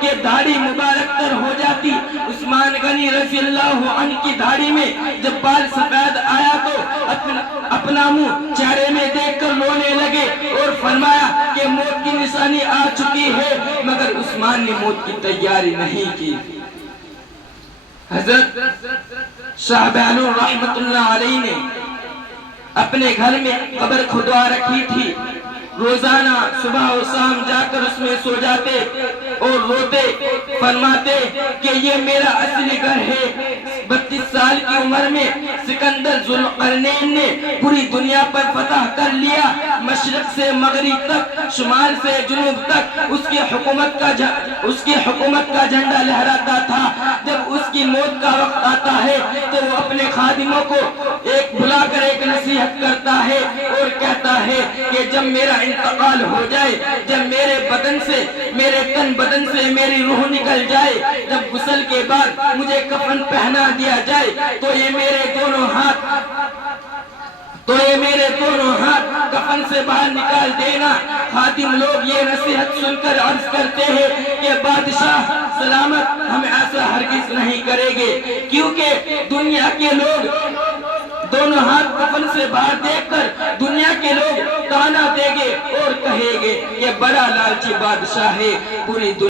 کہ داڑھی مبارک تر ہو جاتی۔ عثمان غنی رضی اللہ عنہ کی داڑھی میں جب بال سفید آیا تو اپنا منہ چہرے میں دیکھ کر رونے لگے اور فرمایا کہ موت کی نشانی آ چکی ہے، مگر عثمان نے موت کی تیاری نہیں کی۔ حضرت شاہ بہلول رحمت اللہ علیہ نے اپنے گھر میں قبر کھدوا رکھی تھی، روزانہ صبح و شام جا کر اس میں سو جاتے اور روتے، فرماتے کہ یہ میرا اصلی گھر ہے۔ 32 سال کی عمر میں سکندر ذوالقرنین نے پوری دنیا پر فتح کر لیا، مشرق سے مغرب تک، شمال سے جنوب تک اس کی حکومت کا جھنڈا لہراتا تھا۔ جب اس کی موت کا وقت آتا ہے تو وہ اپنے خادموں کو بلا کر ایک نصیحت کرتا ہے اور کہتا ہے کہ جب میرا انتقال ہو جائے، جب میرے تن بدن سے میری روح نکل جائے، جب غسل کے بعد مجھے کفن پہنا دیا جائے تو یہ میرے دونوں ہاتھ کفن سے باہر نکال دینا۔ خادم لوگ یہ نصیحت سن کر عرض کرتے ہیں کہ بادشاہ سلامت، ہم ایسا ہرگز نہیں کریں گے، کیونکہ دنیا کے لوگ دونوں ہاتھ کفن سے باہر دیکھ کر دنیا کے لوگ تانا دیں گے اور کہیں گے یہ بڑا لالچی بادشاہ ہے، پوری دنیا